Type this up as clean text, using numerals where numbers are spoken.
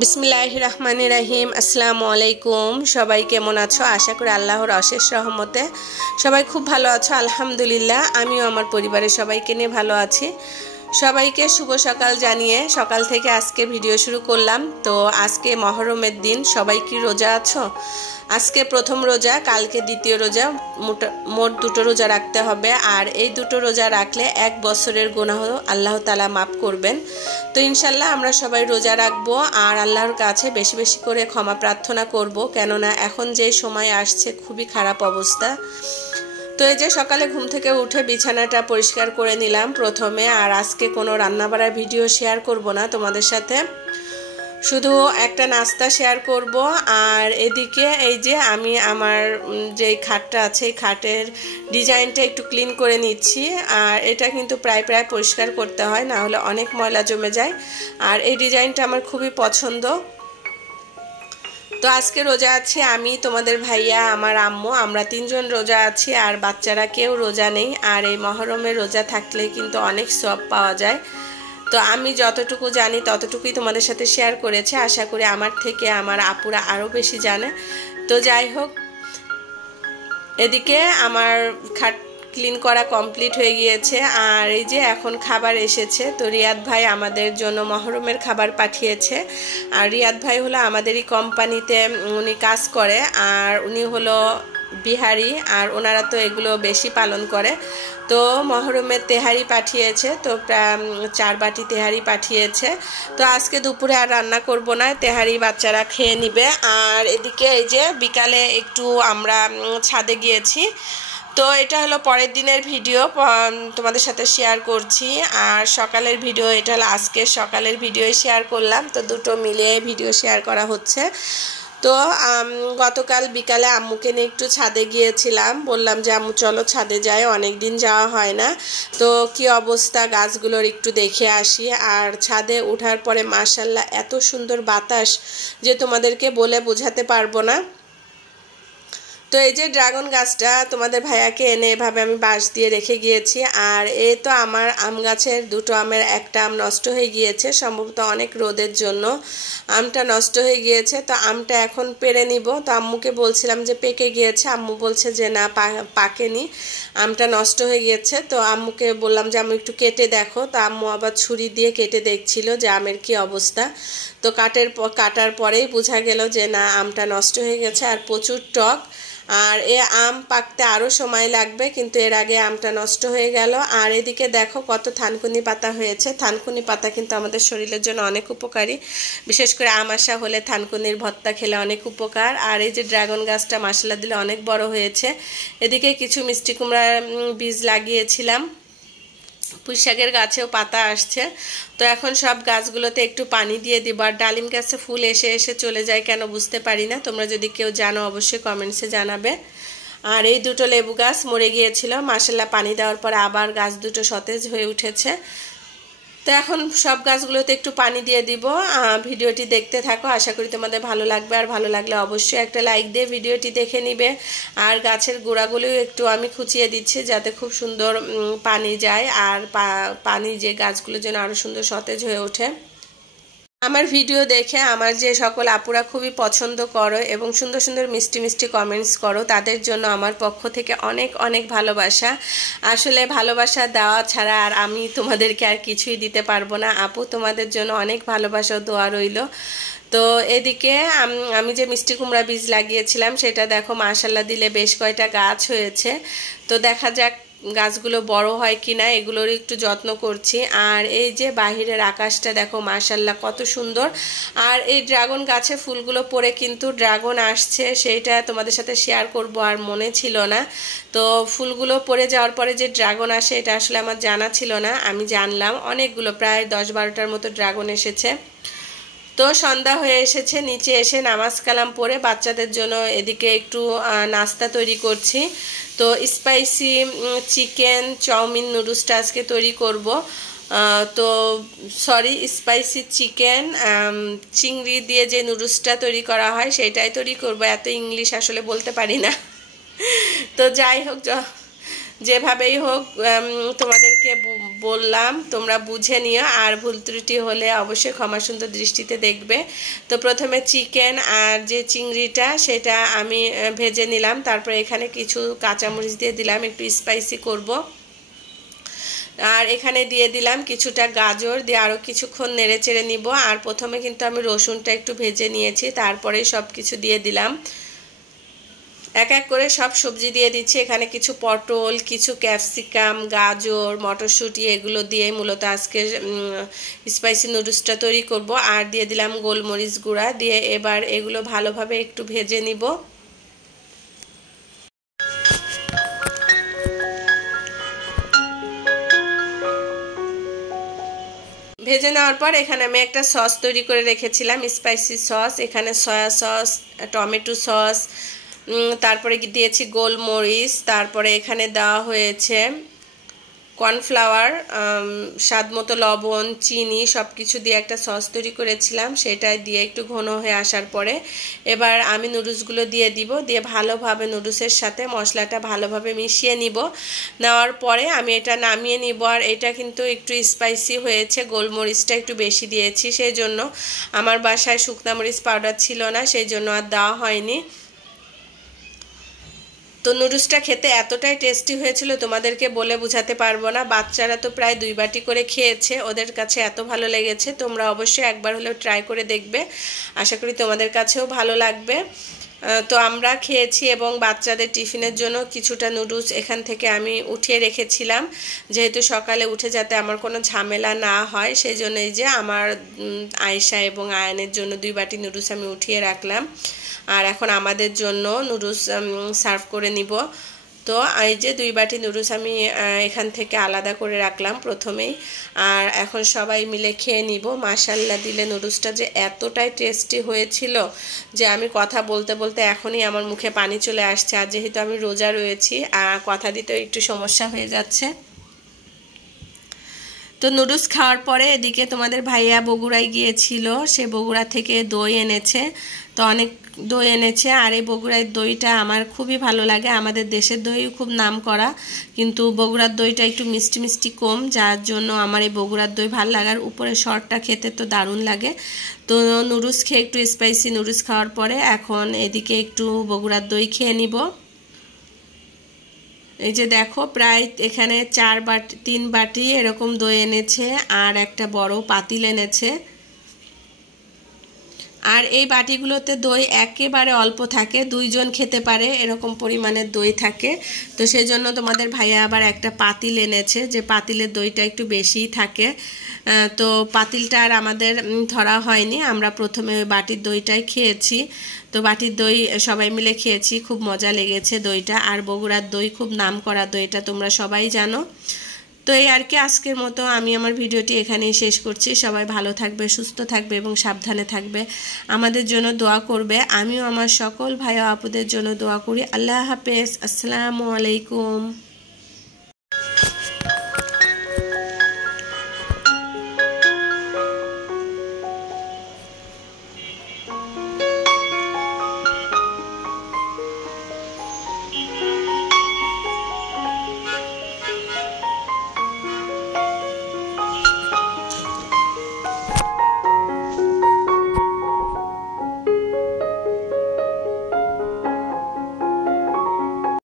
বিসমিল্লাহির রহমানির রহিম। আসসালামু আলাইকুম। সবাই কেমন আছো? আশা করি আল্লাহর অশেষ রহমতে সবাই খুব ভালো আছো। আলহামদুলিল্লাহ, আমিও আমার পরিবারের সবাইকে নিয়ে ভালো আছি। সবাইকে শুভ সকাল জানিয়ে সকাল থেকে আজকে ভিডিও শুরু করলাম। তো আজকে মহরমের দিন, সবাই কি রোজা আছো? আজকে প্রথম রোজা, কালকে দ্বিতীয় রোজা, মোট দুটো রোজা রাখতে হবে। আর এই দুটো রোজা রাখলে 1 বছরের গুনাহ আল্লাহ তাআলা মাফ করবেন। তো ইনশাল্লাহ আমরা সবাই রোজা রাখবো আর আল্লাহর কাছে বেশি বেশি করে ক্ষমা প্রার্থনা করব, কেননা এখন যে সময় আসছে খুবই খারাপ অবস্থা। তো এই যে সকালে ঘুম থেকে উঠে বিছানাটা পরিষ্কার করে নিলাম প্রথমে। আর আজকে কোনো রান্নাবাড়ার ভিডিও শেয়ার করব না তোমাদের সাথে, শুধু একটা নাস্তা শেয়ার করব। আর এদিকে এই যে আমি আমার যে খাটটা আছে, এই খাটের ডিজাইনটা একটু ক্লিন করে নিচ্ছি। আর এটা কিন্তু প্রায় পরিষ্কার করতে হয়, না হলে অনেক ময়লা জমে যায়। আর এই ডিজাইনটা আমার খুবই পছন্দ। তো আজকে রোজা আছি আমি, তোমাদের ভাইয়া, আমার আম্মু, আমরা 3 জন রোজা আছি। আর বাচ্চারা কেউ রোজা নেই। আর এই মহরমে রোজা থাকলে কিন্তু অনেক সওয়াব পাওয়া যায়। তো আমি যতটুকু জানি ততটুকুই তোমাদের সাথে শেয়ার করেছি। আশা করি আমার থেকে আমার আপুরা আরও বেশি জানে। তো যাই হোক, এদিকে আমার খাট ক্লিন করা কমপ্লিট হয়ে গিয়েছে। আর এই যে এখন খাবার এসেছে। তো রিয়াদ ভাই আমাদের জন্য মহরমের খাবার পাঠিয়েছে। আর রিয়াদ ভাই হলো আমাদেরই কোম্পানিতে উনি কাজ করে। আর উনি হলো বিহারি, আর ওনারা তো এগুলো বেশি পালন করে। তো মহরমের তেহারি পাঠিয়েছে, তো প্রায় 4 বাটি তেহারি পাঠিয়েছে। তো আজকে দুপুরে আর রান্না করব না, তেহারি বাচ্চারা খেয়ে নিবে। আর এদিকে এই যে বিকালে একটু আমরা ছাদে গিয়েছি। তো এটা হলো পরের দিনের ভিডিও, তোমাদের সাথে শেয়ার করছি। আর সকালের ভিডিও এটা হলো আজকে সকালের ভিডিও শেয়ার করলাম। তো দুটো মিলিয়ে ভিডিও শেয়ার করা হচ্ছে। তো গতকাল বিকালে আম্মুকে নিয়ে একটু ছাদে গিয়েছিলাম, বললাম যে আম্মু চলো ছাদে যাই, অনেক দিন যাওয়া হয় না। তো কি অবস্থা গাছগুলোর একটু দেখে আসি। আর ছাদে ওঠার পরে মাশাআল্লাহ এত সুন্দর বাতাস যে তোমাদেরকে বলে বোঝাতে পারবো না। তো এই যে ড্রাগন গাছটা তোমাদের ভাইয়াকে এনে এভাবে আমি বাঁশ দিয়ে রেখে গিয়েছি। আর এই তো আমার আম গাছের দুটো আমের একটা আম নষ্ট হয়ে গিয়েছে, সম্ভবত অনেক রোদের জন্য আমটা নষ্ট হয়ে গিয়েছে। তো আমটা এখন পেড়ে নিব। তো আম্মুকে বলছিলাম যে পেকে গিয়েছে, আম্মু বলছে যে না পাকেনি, আমটা নষ্ট হয়ে গিয়েছে। তো আম্মুকে বললাম যে আম্মু একটু কেটে দেখো। তো আম্মু আবার ছুরি দিয়ে কেটে দেখছিল যে আমের কি অবস্থা। তো কাটার পরেই বোঝা গেল যে না, আমটা নষ্ট হয়ে গেছে আর প্রচুর টক। আর এ আম পাকতে আরও সময় লাগবে, কিন্তু এর আগে আমটা নষ্ট হয়ে গেল। আর এদিকে দেখো কত থানকুনি পাতা হয়েছে। থানকুনি পাতা কিন্তু আমাদের শরীরের জন্য অনেক উপকারী, বিশেষ করে আমাশা হলে থানকুনির ভর্তা খেলে অনেক উপকার। আর এই যে ড্রাগন গাছটা মশলা দিলে অনেক বড় হয়েছে। এদিকে কিছু মিষ্টি কুমড়ার বীজ লাগিয়েছিলাম, পুঁই শাকের গাছেও পাতা আসছে। তো এখন সব গাছগুলোতে একটু পানি দিয়ে দিব। আর ডালিম গাছে ফুল এসে এসে চলে যায় কেন বুঝতে পারি না, তোমরা যদি কেউ জানো অবশ্যই কমেন্টসে জানাবে। আর এই দুটো লেবু গাছ মরে গিয়েছিল, মাশাআল্লাহ পানি দেওয়ার পরে আবার গাছ দুটো সতেজ হয়ে উঠেছে। তো এখন সব গাছগুলোতে একটু পানি দিয়ে দিব। ভিডিওটি দেখতে থাকো, আশা করি তোমাদের ভালো লাগবে। আর ভালো লাগলে অবশ্যই একটা লাইক দিয়ে ভিডিওটি দেখে নিবে। আর গাছের গোড়াগুলোও একটু আমি খুঁচিয়ে দিচ্ছি যাতে খুব সুন্দর পানি যায়। আর পানি যে গাছগুলো যেন আরও সুন্দর সতেজ হয়ে ওঠে। আমার ভিডিও দেখে আমার যে সকল আপুরা খুবই পছন্দ করো এবং সুন্দর সুন্দর মিষ্টি মিষ্টি কমেন্টস করো, তাদের জন্য আমার পক্ষ থেকে অনেক অনেক ভালোবাসা। আসলে ভালোবাসা দেওয়া ছাড়া আর আমি তোমাদেরকে আর কিছুই দিতে পারবো না আপু, তোমাদের জন্য অনেক ভালোবাসা ও দোয়া রইল। তো এদিকে আমি যে মিষ্টি কুমড়া বীজ লাগিয়েছিলাম সেটা দেখো মাশাআল্লাহ দিলে বেশ কয়টা গাছ হয়েছে। তো দেখা যাক গাছগুলো বড় হয় কিনা, এগুলোর একটু যত্ন করছি। আর এই যে বাহিরের আকাশটা দেখো মাশাআল্লাহ কত সুন্দর। আর এই ড্রাগন গাছে ফুলগুলো পরে কিন্তু ড্রাগন আসছে, সেইটা তোমাদের সাথে শেয়ার করব আর মনে ছিল না। তো ফুলগুলো পরে যাওয়ার পরে যে ড্রাগন আসে এটা আসলে আমার জানা ছিল না, আমি জানলাম অনেকগুলো, প্রায় 10-12টার মতো ড্রাগন এসেছে। তো সন্ধ্যা হয়ে এসেছে, নিচে এসে নামাজ কালাম পড়ে বাচ্চাদের জন্য এদিকে একটু নাস্তা তৈরি করছি। তো স্পাইসি চিকেন চাউমিন নুডলসটা আজকে তৈরি করব। তো সরি, স্পাইসি চিকেন চিংড়ি দিয়ে যে নুডলসটা তৈরি করা হয় সেটাই তৈরি করব। এত ইংলিশ আসলে বলতে পারি না। তো যাই হোক, যেভাবেই হোক তোমাদেরকে বললাম, তোমরা বুঝে নিও, আর ভুল ত্রুটি হলে অবশ্যই ক্ষমা সুন্দর দৃষ্টিতে দেখবে। তো প্রথমে চিকেন আর যে চিংড়িটা সেটা আমি ভেজে নিলাম, তারপরে এখানে কিছু কাঁচামরিচ দিয়ে দিলাম, একটু স্পাইসি করব। আর এখানে দিয়ে দিলাম কিছুটা গাজর, দিয়ে আরও কিছুক্ষণ নেড়ে চেড়ে নিব। আর প্রথমে কিন্তু আমি রসুনটা একটু ভেজে নিয়েছি, তারপরে সব কিছু দিয়ে দিলাম, এক এক করে সব সবজি দিয়ে দিচ্ছি। এখানে কিছু পটল, কিছু ক্যাপসিকাম, গাজর, মটরশুঁটি এগুলো দিয়ে মূলত আজকে স্পাইসি নুডলসটা তৈরি করব। আর দিয়ে দিলাম গোলমরিচ গুঁড়া, দিয়ে এবার এগুলো ভালোভাবে একটু ভেজে নিব। ভেজে নেওয়ার পর এখানে আমি একটা সস তৈরি করে রেখেছিলাম, স্পাইসি সস। এখানে সয়া সস, টমেটো সস, তারপরে দিয়েছি গোলমরিচ, তারপরে এখানে দেওয়া হয়েছে কর্নফ্লাওয়ার, স্বাদ মতো লবণ, চিনি সব কিছু দিয়ে একটা সস তৈরি করেছিলাম। সেটা দিয়ে একটু ঘন হয়ে আসার পরে এবার আমি নুডলসগুলো দিয়ে দিব, দিয়ে ভালোভাবে নুডলসের সাথে মশলাটা ভালোভাবে মিশিয়ে নিব। নেওয়ার পরে আমি এটা নামিয়ে নিব। আর এটা কিন্তু একটু স্পাইসি হয়েছে, গোলমরিচটা একটু বেশি দিয়েছি, সেই জন্য আমার বাসায় শুকনা মরিচ পাউডার ছিল না, সেই জন্য আর দেওয়া হয়নি। তো নুডলসটা খেতে এতটাই টেস্টি হয়েছিল তোমাদেরকে বলে বোঝাতে পারবো না। বাচ্চারা তো প্রায় 2 বাটি করে খেয়েছে, ওদের কাছে এত ভালো লেগেছে। তোমরা অবশ্যই একবার হলেও ট্রাই করে দেখবে, আশা করি তোমাদের কাছেও ভালো লাগবে। তো আমরা খেয়েছি এবং বাচ্চাদের টিফিনের জন্য কিছুটা নুডলস এখান থেকে আমি উঠিয়ে রেখেছিলাম, যেহেতু সকালে উঠে যাতে আমার কোনো ঝামেলা না হয়, সেই জন্য এই যে আমার আয়েশা এবং আয়ানের জন্য 2 বাটি নুডলস আমি উঠিয়ে রাখলাম। আর এখন আমাদের জন্য নুডলস সার্ভ করে নিব। তো এই যে 2 বাটি নুডলস আমি এখান থেকে আলাদা করে রাখলাম প্রথমেই। আর এখন সবাই মিলে খেয়ে নিব। মাশাআল্লাহ দিলে নুডলসটা যে এতটাই টেস্টি হয়েছিল যে আমি কথা বলতে বলতে এখনই আমার মুখে পানি চলে আসছে। আর যেহেতু আমি রোজা রয়েছি, কথা দিতেও একটু সমস্যা হয়ে যাচ্ছে। তো নুডলস খাওয়ার পরে এদিকে তোমাদের ভাইয়া বগুড়ায় গিয়েছিল, সে বগুড়া থেকে দই এনেছে। তো অনেক দই এনেছে, আর এই বগুড়ার দইটা আমার খুবই ভালো লাগে। আমাদের দেশের দই খুব নাম করা, কিন্তু বগুড়ার দইটা একটু মিষ্টি মিষ্টি কম, যার জন্য আমার এই বগুড়ার দই ভালো লাগার উপরে শর্টটা খেতে তো দারুণ লাগে। তো নুডলস খেয়ে একটু স্পাইসি নুডলস খাওয়ার পরে এখন এদিকে একটু বগুড়ার দই খেয়ে নিব। এই যে দেখো প্রায় এখানে 3 বাটি এরকম দই এনেছে, আর একটা বড় পাতিল এনেছে। আর এই বাটিগুলোতে দই একেবারে অল্প থাকে, 2 জন খেতে পারে এরকম পরিমাণের দই থাকে। তো সেই জন্য তোমাদের ভাইয়া আবার একটা পাতিল এনেছে, যে পাতিলের দইটা একটু বেশিই থাকে। তো পাতিলটা আর আমাদের ধরা হয়নি, আমরা প্রথমে ওই বাটির দইটাই খেয়েছি। তো বাটির দই সবাই মিলে খেয়েছি, খুব মজা লেগেছে দইটা। আর বগুড়ার দই খুব নাম করা দইটা তোমরা সবাই জানো। তো এই আর কি, আজকের মতো আমি আমার ভিডিওটি এখানেই শেষ করছি। সবাই ভালো থাকবে, সুস্থ থাকবে এবং সাবধানে থাকবে, আমাদের জন্য দোয়া করবে। আমিও আমার সকল ভাই ও আপুদের জন্য দোয়া করি। আল্লাহ হাফেজ, আসসালামু আলাইকুম।